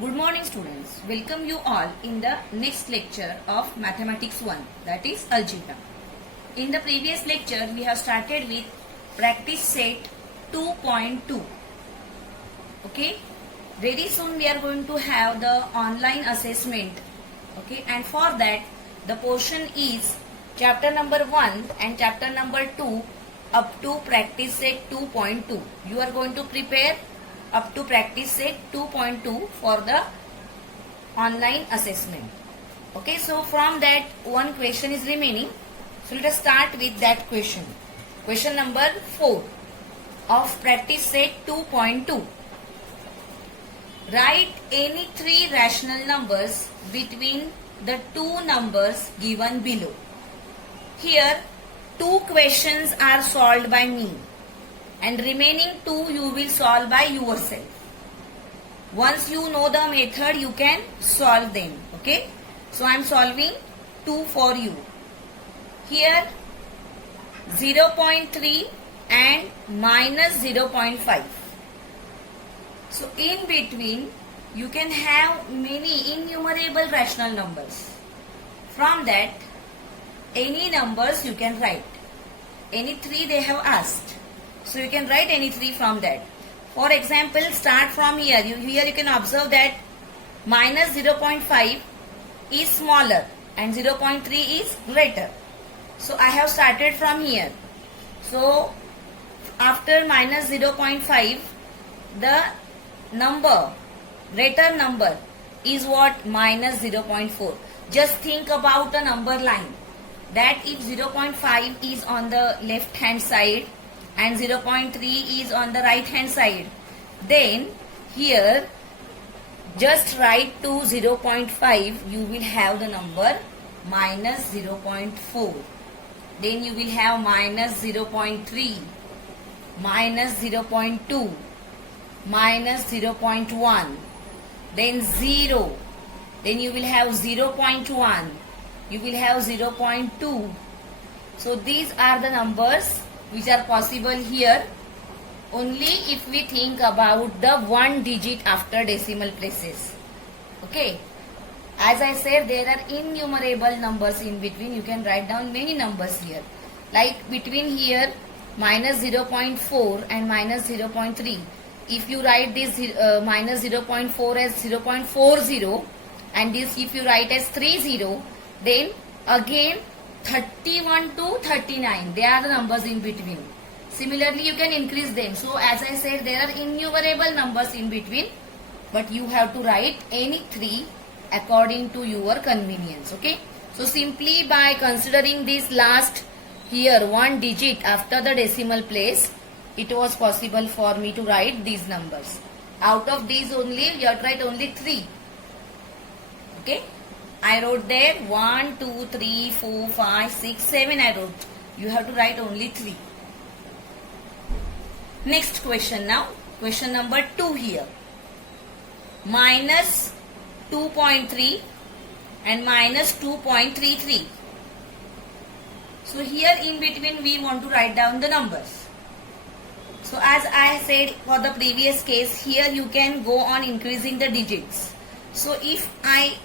Good morning students. Welcome you all in the next lecture of Mathematics 1, that is Algebra. In the previous lecture we have started with practice set 2.2. Okay. Very soon we are going to have the online assessment. Okay. And for that the portion is chapter number 1 and chapter number 2 up to practice set 2.2. You are going to prepare up to practice set 2.2 for the online assessment. Okay, so from that one question is remaining. So let us start with that question. Question number 4 of practice set 2.2. Write any three rational numbers between the two numbers given below. Here two questions are solved by me, and remaining two you will solve by yourself. Once you know the method, you can solve them. Okay. So I am solving 2 for you. Here 0.3 and minus 0.5. So in between you can have many innumerable rational numbers. From that any numbers you can write. Any three they have asked. So you can write any three from that. For example, start from here. Here you can observe that minus 0.5 is smaller and 0.3 is greater. So I have started from here. So after minus 0.5, the number, greater number is what? Minus 0.4. Just think about a number line. That if 0.5 is on the left hand side and 0.3 is on the right hand side, then here just write to 0.5, you will have the number minus 0.4. Then you will have minus 0.3, minus 0.2, minus 0.1, then 0, then you will have 0.1, you will have 0.2. So these are the numbers which are possible here only if we think about the one digit after decimal places. Okay. As I said, there are innumerable numbers in between. You can write down many numbers here. Like between here minus 0.4 and minus 0.3. If you write this minus 0.4 as 0.40 and this if you write as 30, then again 31 to 39, they are the numbers in between. Similarly, you can increase them. So as I said, there are innumerable numbers in between, but you have to write any three according to your convenience. Okay. So simply by considering this last here one digit after the decimal place, it was possible for me to write these numbers. Out of these only, you have to write only three. Okay. I wrote there 1, 2, 3, 4, 5, 6, 7 I wrote. You have to write only 3. Next question now. Question number 2 here. Minus 2.3 and minus 2.33. So here in between we want to write down the numbers. So as I said for the previous case, here you can go on increasing the digits. So if I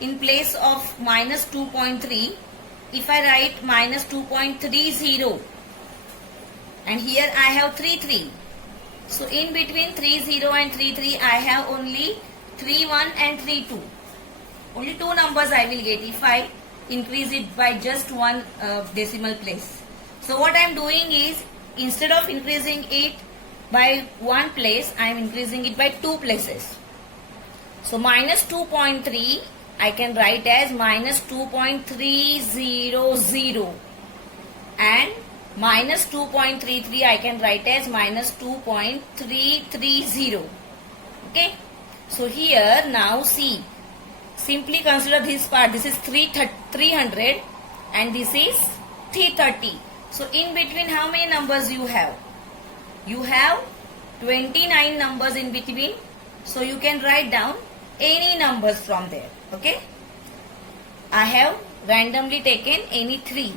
in place of minus 2.3, if I write minus 2.30 and here I have 33. So in between 30 and 33 I have only 31 and 32. Only two numbers I will get if I increase it by just one decimal place. So what I am doing is, instead of increasing it by one place, I am increasing it by two places. So minus 2.3 I can write as minus 2.300 and minus 2.33 I can write as minus 2.330. Okay. So here now see, simply consider this part. This is 300 and this is 330. So in between how many numbers you have? You have 29 numbers in between. So you can write down any numbers from there. Okay. I have randomly taken any three.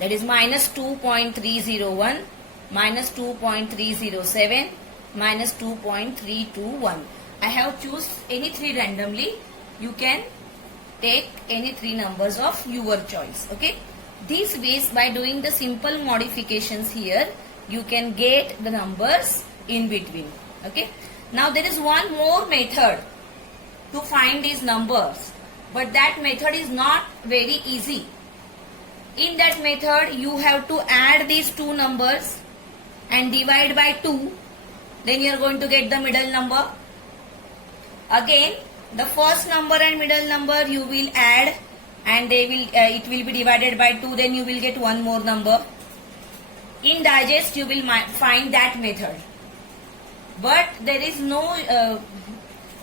That is minus 2.301, minus 2.307, minus 2.321. I have choose any 3 randomly. You can take any 3 numbers of your choice. Okay. These ways, by doing the simple modifications here, you can get the numbers in between. Okay. Now there is one more method to find these numbers, but that method is not very easy. In that method, you have to add these 2 numbers and divide by 2. Then you are going to get the middle number. Again, the first number and middle number you will add, and it will be divided by 2. Then you will get one more number. In digest, you will find that method. But there is no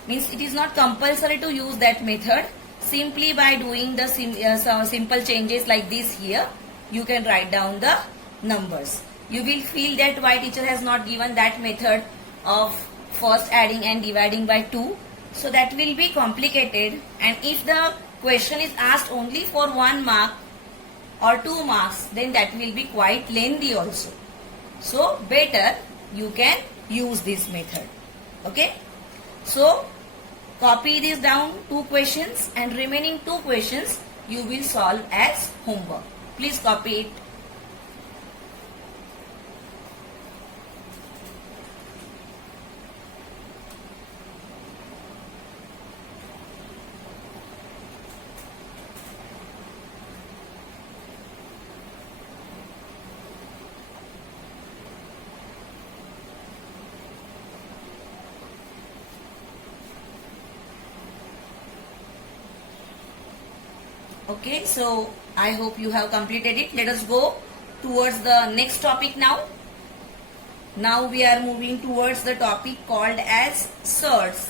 means it is not compulsory to use that method. Simply by doing the simple changes like this here, you can write down the numbers. You will feel that why teacher has not given that method of first adding and dividing by 2. So that will be complicated, and if the question is asked only for 1 mark or 2 marks, then that will be quite lengthy also. So better you can use this method. Okay. So copy this down, 2 questions, and remaining 2 questions you will solve as homework. Please copy it. Okay, so I hope you have completed it. Let us go towards the next topic now. Now we are moving towards the topic called as surds.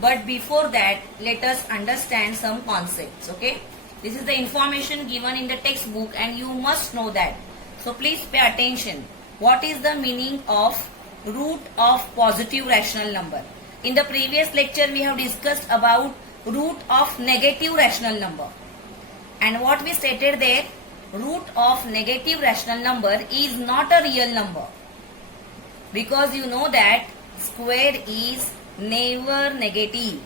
But before that, let us understand some concepts. Okay, this is the information given in the textbook and you must know that. So please pay attention. What is the meaning of root of positive rational number? In the previous lecture, we have discussed about root of negative rational number. And what we stated there, root of negative rational number is not a real number. Because you know that square is never negative.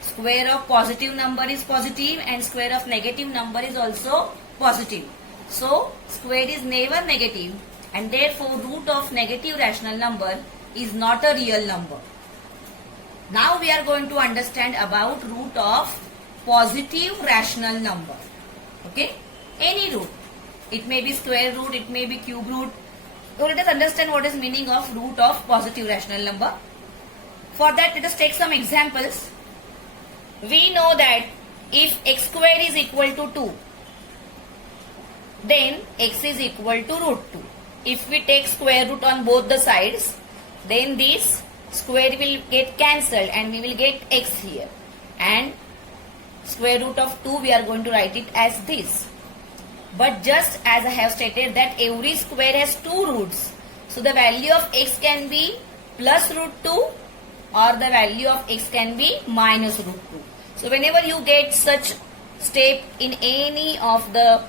Square of positive number is positive and square of negative number is also positive. So square is never negative, and therefore root of negative rational number is not a real number. Now we are going to understand about root of positive rational number. Okay, any root. It may be square root, it may be cube root. So let us understand what is meaning of root of positive rational number. For that, let us take some examples. We know that if x square is equal to 2, then x is equal to root 2. If we take square root on both the sides, then this square will get cancelled and we will get x here. And square root of 2, we are going to write it as this. But just as I have stated that every square has 2 roots. So the value of x can be plus root 2 or the value of x can be minus root 2. So whenever you get such step in any of the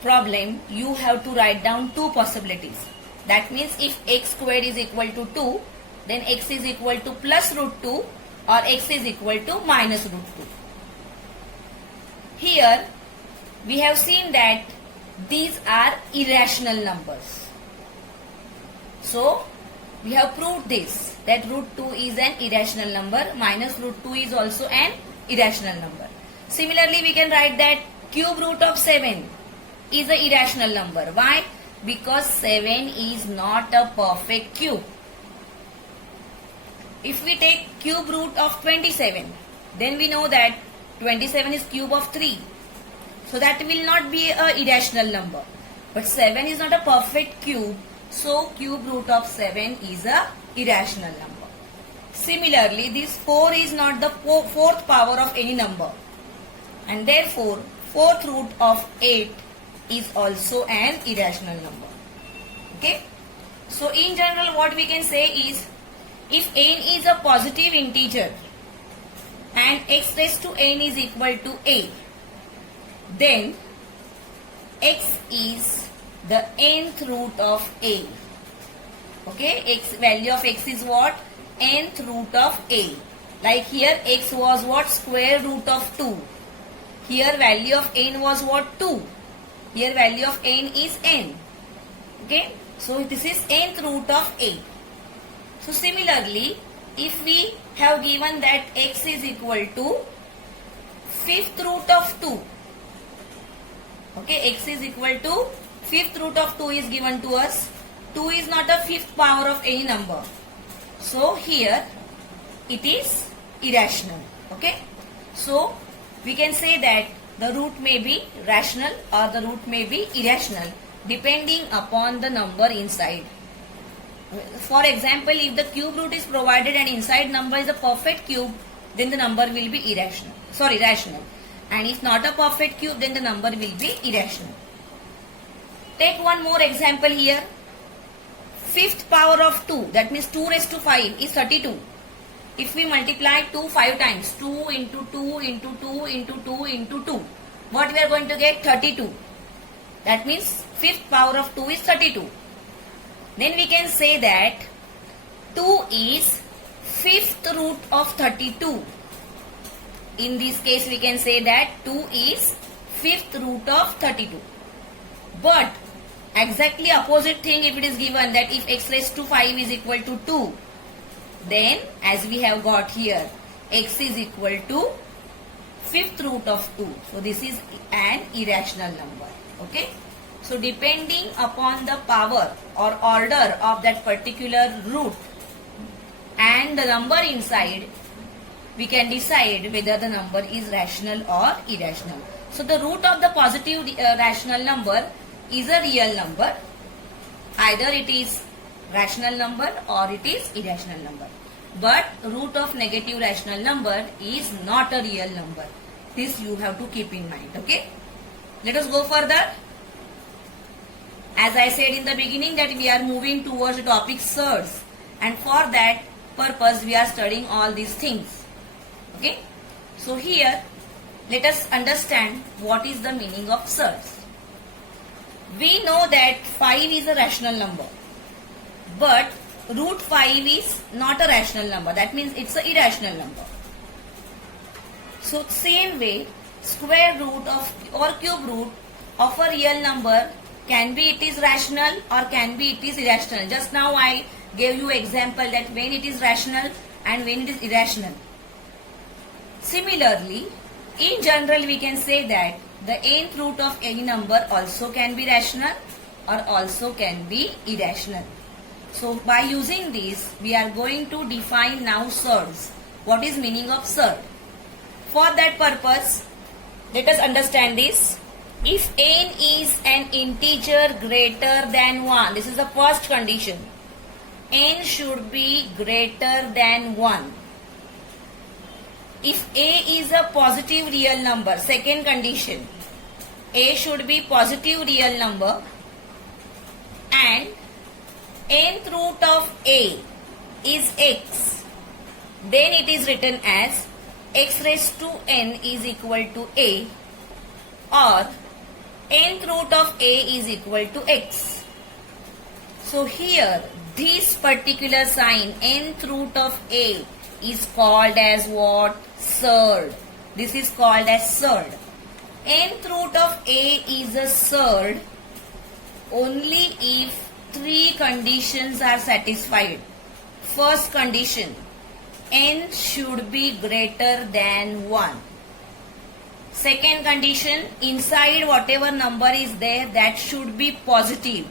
problem, you have to write down 2 possibilities. That means if x square is equal to 2, then x is equal to plus root 2 or x is equal to minus root 2. Here we have seen that these are irrational numbers. So we have proved this, that root 2 is an irrational number, minus root 2 is also an irrational number. Similarly, we can write that cube root of 7 is an irrational number. Why? Because 7 is not a perfect cube. If we take cube root of 27, then we know that 27 is cube of 3. So that will not be an irrational number. But 7 is not a perfect cube. So cube root of 7 is a irrational number. Similarly, this 4 is not the fourth power of any number. And therefore, fourth root of 8 is also an irrational number. Okay. So in general, what we can say is, if n is a positive integer and x raised to n is equal to a, then x is the nth root of a. Okay, value of x is what? Nth root of a. Like here x was what? Square root of 2. Here value of n was what? 2. Here value of n is n. Okay. So this is nth root of a. So similarly, if we have given that x is equal to fifth root of 2. Okay, x is equal to fifth root of 2 is given to us. 2 is not a fifth power of any number. So here it is irrational. Okay. So we can say that the root may be rational or the root may be irrational depending upon the number inside. For example, if the cube root is provided and inside number is a perfect cube, then the number will be rational. And if not a perfect cube, then the number will be irrational. Take one more example here. Fifth power of 2, that means 2 raised to 5 is 32. If we multiply 2 5 times, 2 into 2 into 2 into 2 into 2, what we are going to get? 32. That means fifth power of 2 is 32. Then we can say that 2 is fifth root of 32. In this case, we can say that 2 is fifth root of 32. But exactly opposite thing if it is given, that if x raised to 5 is equal to 2, then as we have got here, x is equal to fifth root of 2. So this is an irrational number. Okay. So depending upon the power or order of that particular root and the number inside, we can decide whether the number is rational or irrational. So the root of the positive rational number is a real number. Either it is rational number or it is irrational number. But root of negative rational number is not a real number. This you have to keep in mind. Okay. Let us go further. As I said in the beginning that we are moving towards the topic surds, and for that purpose we are studying all these things. Okay. So here let us understand what is the meaning of surds. We know that 5 is a rational number, but root 5 is not a rational number. That means it's an irrational number. So same way, square root of or cube root of a real number can be it is rational or can be it is irrational. Just now I gave you example that when it is rational and when it is irrational. Similarly, in general we can say that the nth root of any number also can be rational or also can be irrational. So by using this, we are going to define now surds. What is meaning of surd? For that purpose, let us understand this. If n is an integer greater than 1, this is the first condition. N should be greater than 1. If a is a positive real number, second condition, a should be positive real number and nth root of a is x, then it is written as x raised to n is equal to a, or nth root of a is equal to x. So here this particular sign nth root of a is called as what? Surd. This is called as surd. Nth root of a is a surd only if three conditions are satisfied. First condition, n should be greater than 1. Second condition, inside whatever number is there, that should be positive.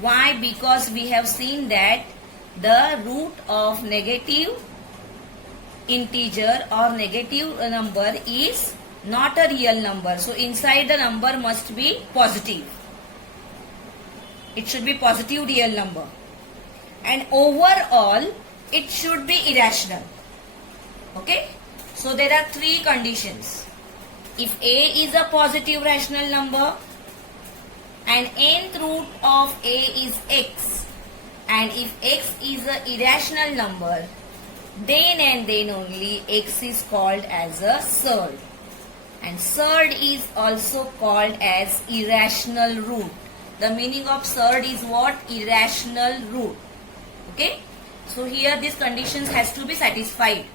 Why? Because we have seen that the root of negative integer or negative number is not a real number. So inside the number must be positive. It should be positive real number. And overall, it should be irrational. Okay? So there are three conditions. If a is a positive rational number and nth root of a is x, and if x is an irrational number, then and then only x is called as a surd. And surd is also called as irrational root. The meaning of surd is what? Irrational root. Okay? So here these conditions has to be satisfied.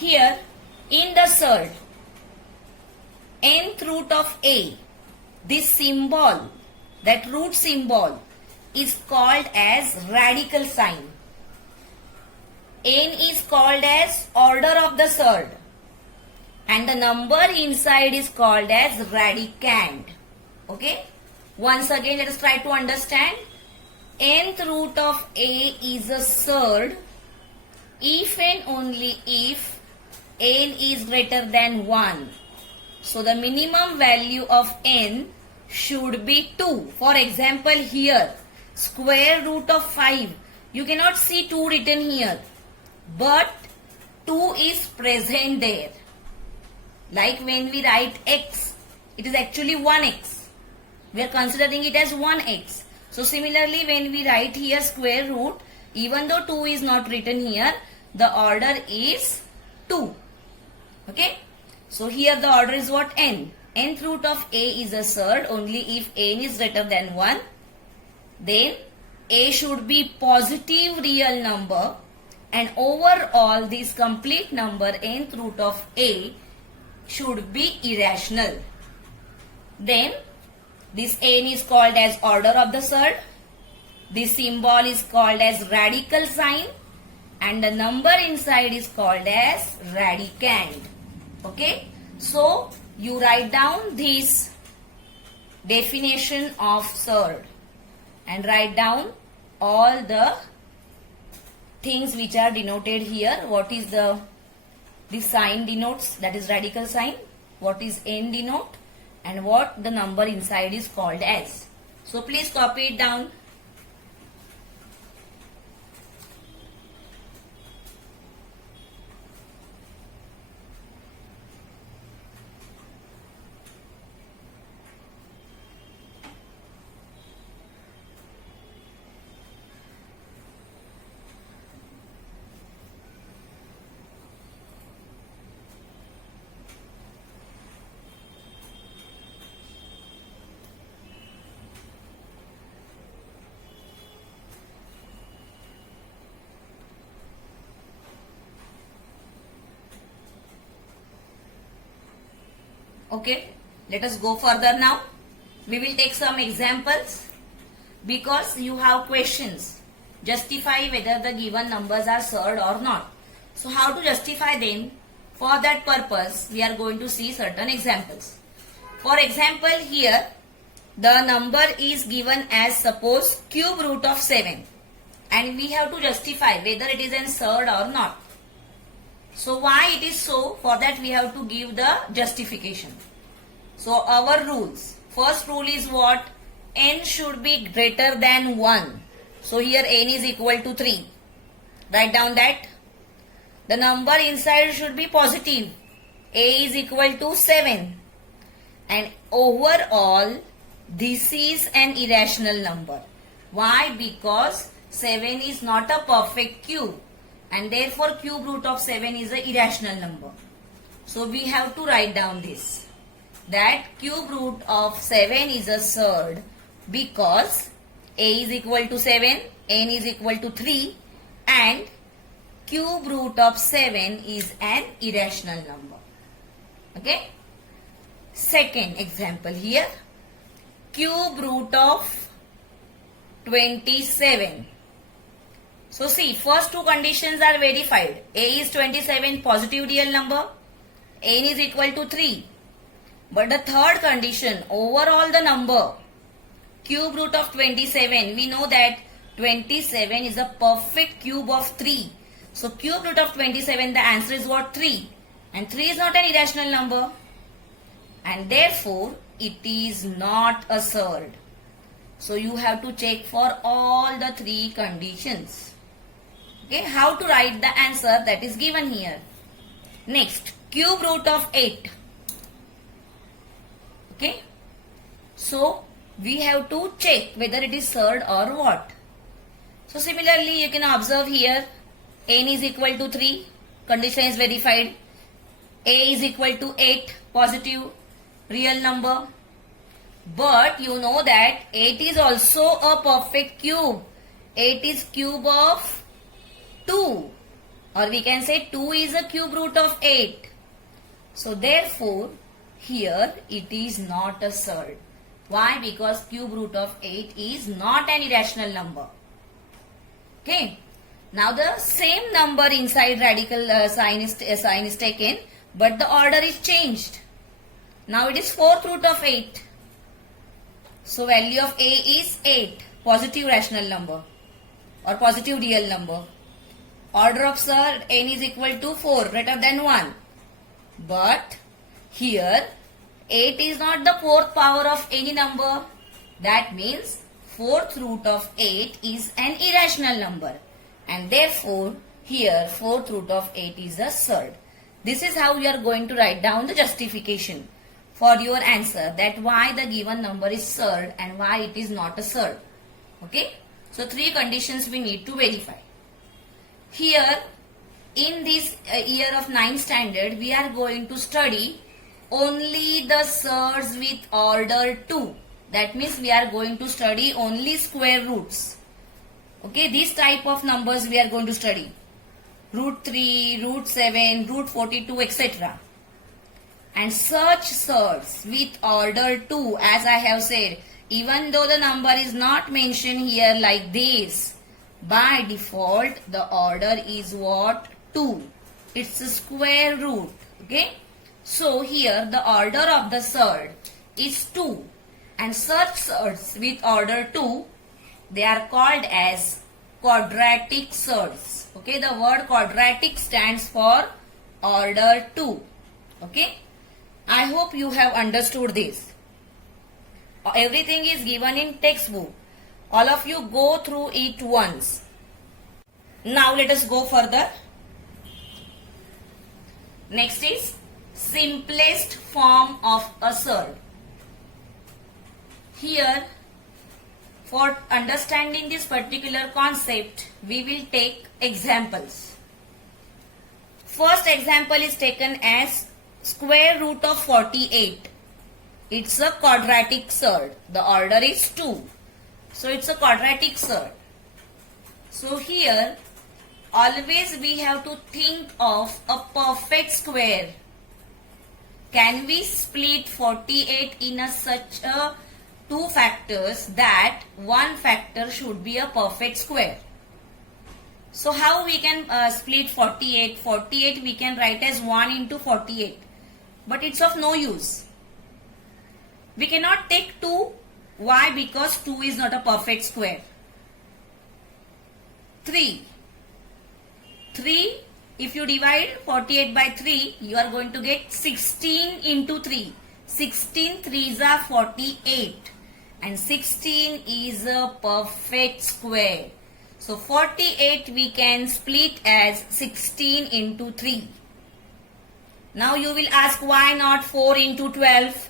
Here in the surd, nth root of a, this symbol, that root symbol is called as radical sign. N is called as order of the surd and the number inside is called as radicand. Okay? Once again, let us try to understand. Nth root of a is a surd if and only if n is greater than 1. So the minimum value of n should be 2. For example, here square root of 5. You cannot see 2 written here, but 2 is present there. Like when we write x, it is actually 1x. We are considering it as 1x. So similarly, when we write here square root, even though 2 is not written here, the order is 2. Okay? So here the order is what? N. Nth root of a is a surd only if n is greater than 1. Then a should be positive real number, and overall this complete number nth root of a should be irrational. Then this n is called as order of the surd. This symbol is called as radical sign and the number inside is called as radicand. Okay? So you write down this definition of surd and write down all the things which are denoted here. What is the sign denotes, that is radical sign. What is n denote and what the number inside is called as. So please copy it down. Okay, let us go further now. We will take some examples because you have questions. Justify whether the given numbers are surd or not. So how to justify them? For that purpose, we are going to see certain examples. For example, here the number is given as suppose cube root of 7 and we have to justify whether it is an surd or not. So why it is so? For that we have to give the justification. So our rules. First rule is what? N should be greater than 1. So here n is equal to 3. Write down that. The number inside should be positive. A is equal to 7. And overall this is an irrational number. Why? Because 7 is not a perfect cube. And therefore cube root of 7 is an irrational number. So we have to write down this. That cube root of 7 is a surd because a is equal to 7, n is equal to 3 and cube root of 7 is an irrational number. Okay. Second example here. Cube root of 27. So see, first two conditions are verified. A is 27, positive real number. N is equal to 3. But the third condition, overall the number, cube root of 27, we know that 27 is a perfect cube of 3. So cube root of 27, the answer is what? 3. And 3 is not an irrational number. And therefore, it is not a surd. So you have to check for all the three conditions. Okay, how to write the answer that is given here. Next, cube root of 8. Okay, so we have to check whether it is surd or what. So similarly, you can observe here n is equal to 3, condition is verified. A is equal to 8, positive real number. But you know that 8 is also a perfect cube. 8 is cube of 2. or we can say 2 is a cube root of 8. So therefore, here it is not a surd. Why? Because cube root of 8 is not an irrational number. Okay. Now the same number inside radical sign is taken, but the order is changed. Now it is 4th root of 8. So value of A is 8, positive rational number or positive real number. Order of surd n is equal to 4, greater than 1. But here 8 is not the 4th power of any number. That means 4th root of 8 is an irrational number. And therefore, here 4th root of 8 is a surd. This is how you are going to write down the justification for your answer, that why the given number is surd and why it is not a surd. Okay. So 3 conditions we need to verify. Here in this year of 9th standard, we are going to study only the surds with order 2. That means we are going to study only square roots. Okay, these type of numbers we are going to study. Root 3, root 7, root 42, etc. And such surds with order 2, as I have said, even though the number is not mentioned here like this, by default the order is what? 2. It's a square root. Okay. So here the order of the surd is 2. And such surds with order 2, they are called as quadratic surds. Okay, the word quadratic stands for order 2. Okay, I hope you have understood this. Everything is given in textbook. All of you go through it once. Now let us go further. Next is simplest form of a surd. Here, for understanding this particular concept, we will take examples. First example is taken as square root of 48. It's a quadratic surd. The order is 2. So it's a quadratic surd. So here, always we have to think of a perfect square. Can we split 48 in such a 2 factors that one factor should be a perfect square? So how we can split 48? 48 we can write as 1 into 48. But it's of no use. We cannot take 2. Why? Because 2 is not a perfect square. 3. 3, if you divide 48 by 3, you are going to get 16 into 3. 16 3s are 48. And 16 is a perfect square. So 48 we can split as 16 into 3. Now you will ask, why not 4 into 12?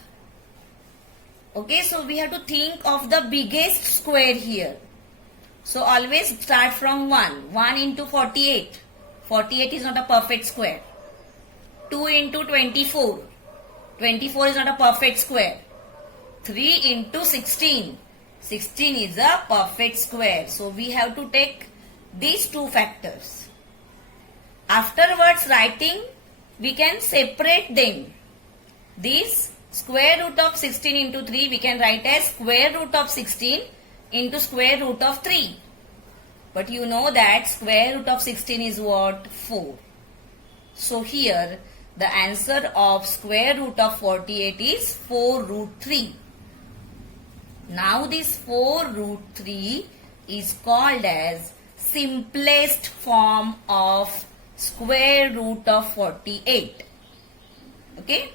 Okay, so we have to think of the biggest square here. So always start from 1. 1 into 48. 48 is not a perfect square. 2 into 24. 24 is not a perfect square. 3 into 16. 16 is a perfect square. So we have to take these 2 factors. Afterwards writing, we can separate them. This square root of 16 into 3 we can write as square root of 16 into square root of 3. But you know that square root of 16 is what? 4. So here the answer of square root of 48 is 4 root 3. Now this 4 root 3 is called as simplest form of square root of 48. Okay.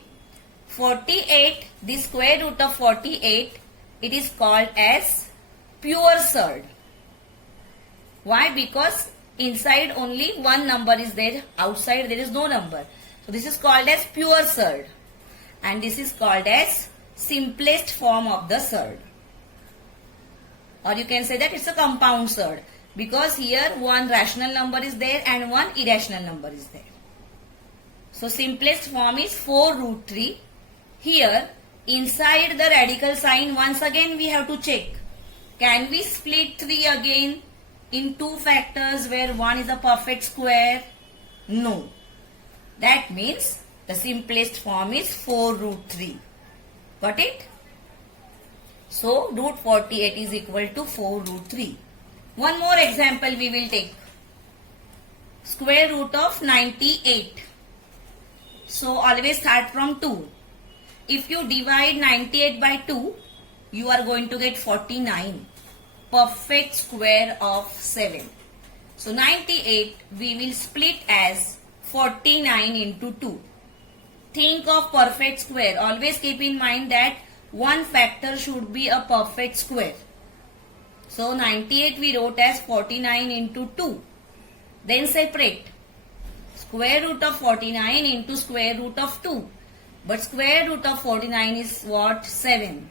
48, the square root of 48, it is called as pure surd. Why? Because inside only one number is there, outside there is no number. So this is called as pure surd. And this is called as simplest form of the surd. Or you can say that it's a compound surd. Because here one rational number is there and one irrational number is there. So simplest form is 4 root 3. Here inside the radical sign, once again we have to check. Can we split 3 again in 2 factors where one is a perfect square? No. That means the simplest form is 4 root 3. Got it? So root 48 is equal to 4 root 3. One more example we will take. Square root of 98. So always start from 2. If you divide 98 by 2, you are going to get 49. Perfect square of 7. So 98 we will split as 49 into 2. Think of perfect square. Always keep in mind that one factor should be a perfect square. So 98 we wrote as 49 into 2. Then separate. Square root of 49 into square root of 2. But square root of 49 is what? 7.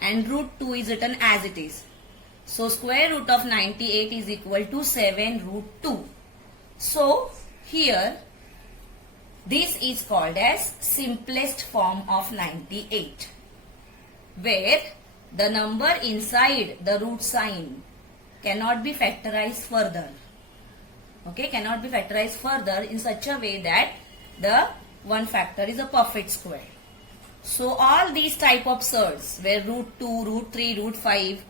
And root 2 is written as it is. So square root of 98 is equal to 7 root 2. So here this is called as simplest form of 98, where the number inside the root sign cannot be factorized further. Okay, cannot be factorized further in such a way that the one factor is a perfect square. So all these type of surds where root 2, root 3, root 5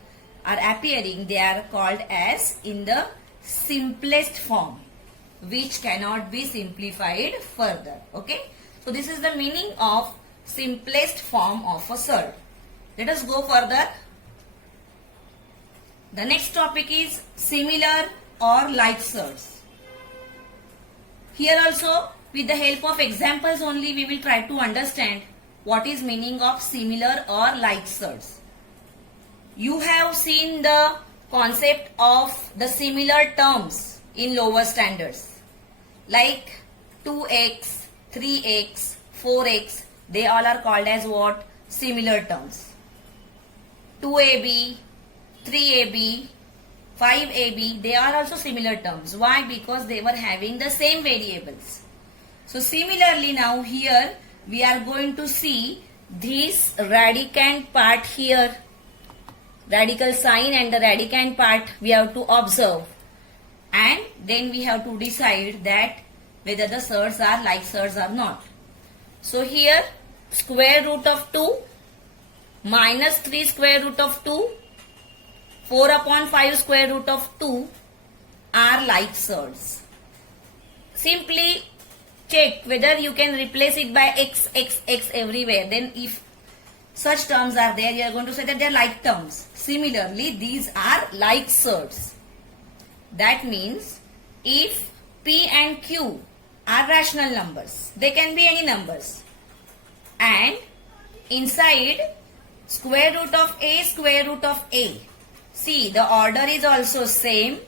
are appearing, they are called as in the simplest form, which cannot be simplified further. Okay, so this is the meaning of simplest form of a surd. Let us go further. The next topic is similar or like surds. Here also, with the help of examples only, we will try to understand what is meaning of similar or like surds. You have seen the concept of the similar terms in lower standards. Like 2x, 3x, 4x, they all are called as what? Similar terms. 2ab, 3ab, 5ab, they are also similar terms. Why? Because they were having the same variables. So similarly now here we are going to see this radicand part here. Radical sign and the radicand part we have to observe. And then we have to decide that whether the surds are like surds or not. So here square root of 2 minus 3 square root of 2, 4 upon 5 square root of 2 are like surds. Simply check whether you can replace it by x, x, x everywhere. Then if such terms are there, you are going to say that they are like terms. Similarly, these are like surds. That means if P and Q are rational numbers, they can be any numbers, and inside square root of A, square root of A, see the order is also same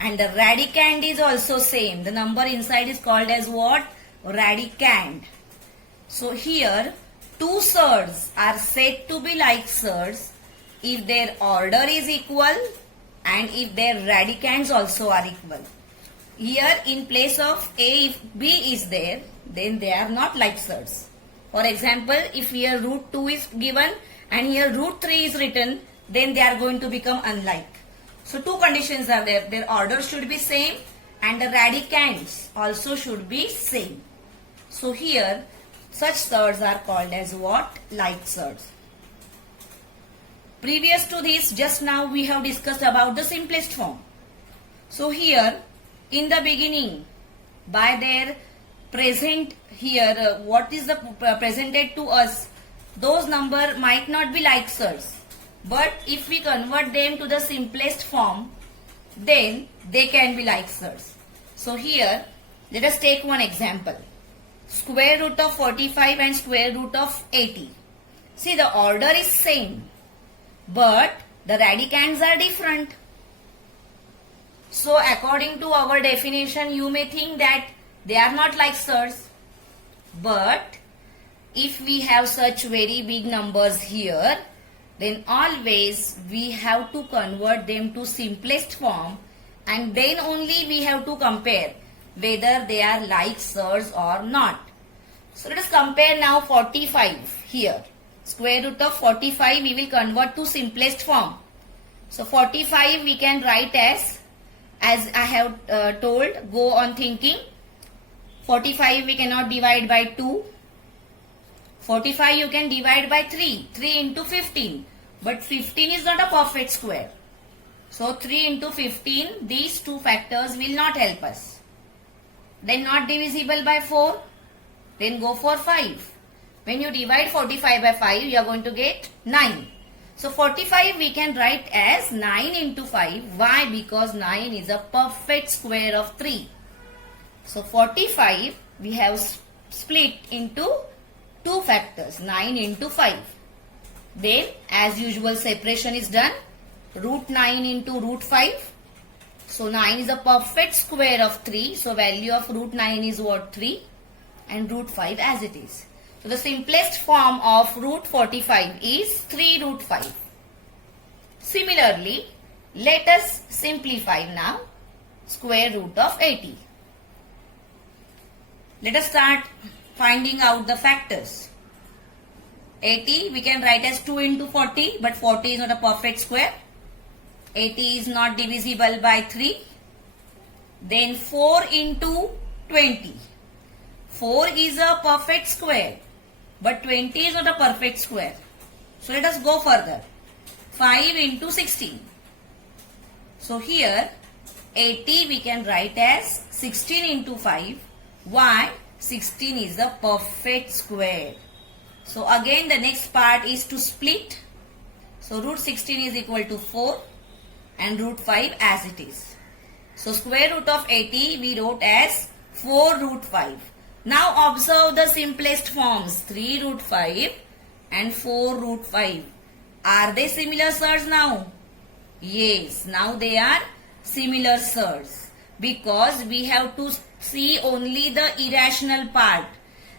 and the radicand is also same. The number inside is called as what? Radicand. So here two surds are said to be like surds if their order is equal and if their radicands also are equal. Here in place of A, if B is there, then they are not like surds. For example, if here root 2 is given and here root 3 is written, then they are going to become unlike. So two conditions are there. Their order should be same and the radicands also should be same. So here such surds are called as what? Like surds. Previous to this, just now we have discussed about the simplest form. So here in the beginning, by their present here, what is the presented to us, those number might not be like surds. But if we convert them to the simplest form, then they can be like surds. So here, let us take one example. Square root of 45 and square root of 80. See, the order is same, but the radicands are different. So according to our definition, you may think that they are not like surds. But if we have such very big numbers here, then always we have to convert them to simplest form, and then only we have to compare whether they are like surds or not. So let us compare now 45 here. Square root of 45 we will convert to simplest form. So 45 we can write as I have told, go on thinking. 45 we cannot divide by 2. 45 you can divide by 3. 3 into 15. But 15 is not a perfect square. So 3 into 15, these two factors will not help us. Then not divisible by 4. Then go for 5. When you divide 45 by 5, you are going to get 9. So 45 we can write as 9 into 5. Why? Because 9 is a perfect square of 3. So 45 we have split into two factors, 9 into 5. Then as usual separation is done. Root 9 into root 5. So 9 is a perfect square of 3. So value of root 9 is what? 3. And root 5 as it is. So the simplest form of root 45 is 3 root 5. Similarly, let us simplify now square root of 80. Let us start finding out the factors. 80 we can write as 2 into 40, but 40 is not a perfect square. 80 is not divisible by 3. Then 4 into 20. 4 is a perfect square, but 20 is not a perfect square. So let us go further. 5 into 16. So here 80 we can write as 16 into 5. Why? 16 is a perfect square. So again the next part is to split. So root 16 is equal to 4 and root 5 as it is. So square root of 80 we wrote as 4 root 5. Now observe the simplest forms, 3 root 5 and 4 root 5. Are they similar surds now? Yes, now they are similar surds because we have to see only the irrational part,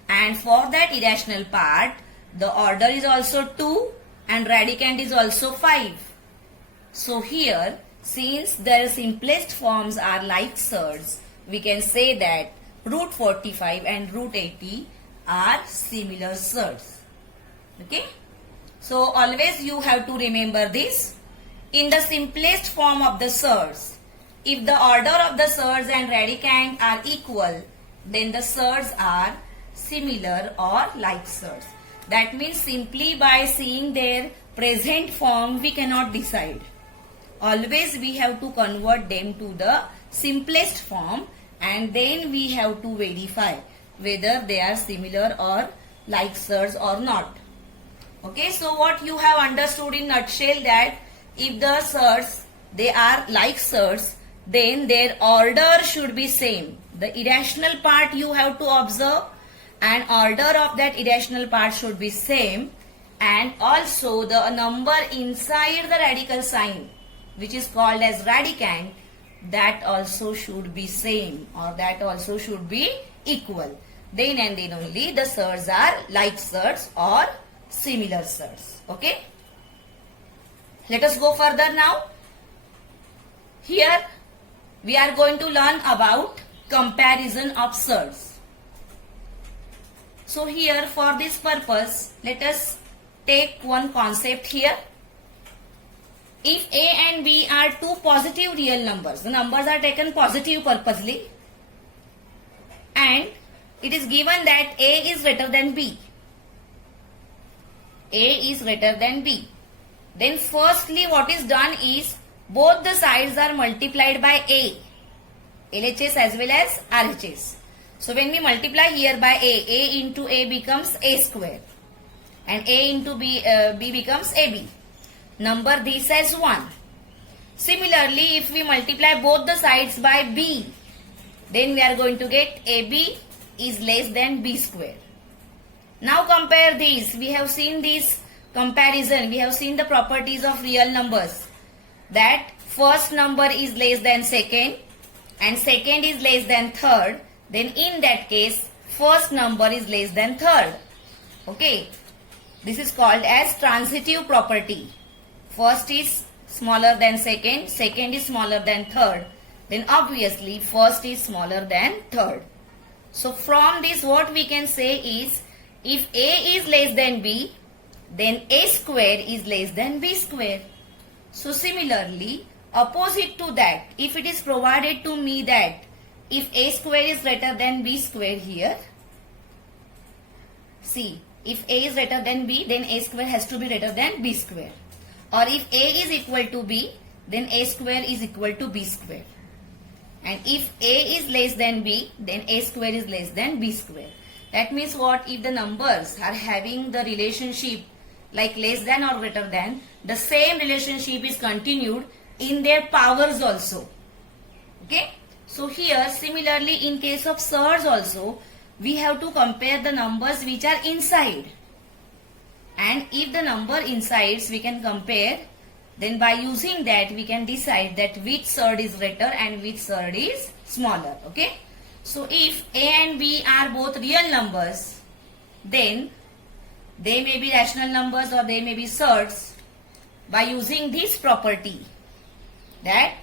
and for that irrational part the order is also 2 and radicand is also 5. So here, since their simplest forms are like surds, we can say that root 45 and root 80 are similar surds. Okay? So always you have to remember this. In the simplest form of the surds, if the order of the surds and radicand are equal, then the surds are similar or like surds. That means simply by seeing their present form we cannot decide. Always we have to convert them to the simplest form and then we have to verify whether they are similar or like surds or not. Okay, so what you have understood in nutshell that if the surds they are like surds, then their order should be same. The irrational part you have to observe and order of that irrational part should be same, and also the number inside the radical sign which is called as radicand, that also should be same or that also should be equal. Then and then only the surds are like surds or similar surds. Okay. Let us go further now. Here we are going to learn about comparison of surds. So here for this purpose, let us take one concept here. If A and B are two positive real numbers, the numbers are taken positive purposely, and it is given that A is greater than B. A is greater than B. Then firstly what is done is both the sides are multiplied by A, LHS as well as RHS. So when we multiply here by A into A becomes A square and A into B becomes AB. Number this as 1. Similarly, if we multiply both the sides by B, then we are going to get AB is less than B square. Now compare these. We have seen this comparison. We have seen the properties of real numbers. That first number is less than second and second is less than third. Then in that case, first number is less than third. Okay. This is called as transitive property. First is smaller than second, second is smaller than third. Then obviously first is smaller than third. So from this what we can say is, if A is less than B, then A square is less than B square. So similarly, opposite to that, if it is provided to me that if a square is greater than b square here, see, if a is greater than b, then a square has to be greater than b square. Or if a is equal to b, then a square is equal to b square. And if a is less than b, then a square is less than b square. That means what? If the numbers are having the relationship like less than or greater than, the same relationship is continued in their powers also. Okay? So here, similarly, in case of surds also, we have to compare the numbers which are inside. And if the number insides we can compare, then by using that we can decide that which surd is greater and which surd is smaller. Okay? So if a and b are both real numbers, then they may be rational numbers or they may be surds by using this property, that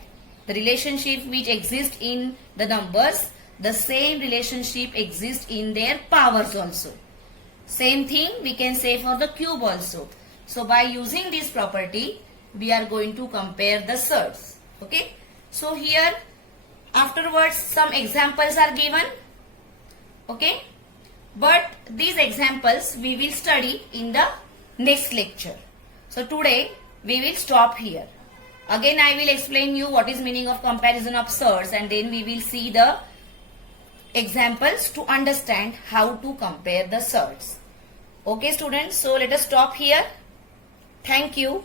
the relationship which exists in the numbers, the same relationship exists in their powers also. Same thing we can say for the cube also. So by using this property, we are going to compare the surds. Okay. So here afterwards some examples are given. Okay. But these examples we will study in the next lecture. So today we will stop here. Again I will explain you what is meaning of comparison of surds, and then we will see the examples to understand how to compare the surds. Okay students, so let us stop here. Thank you.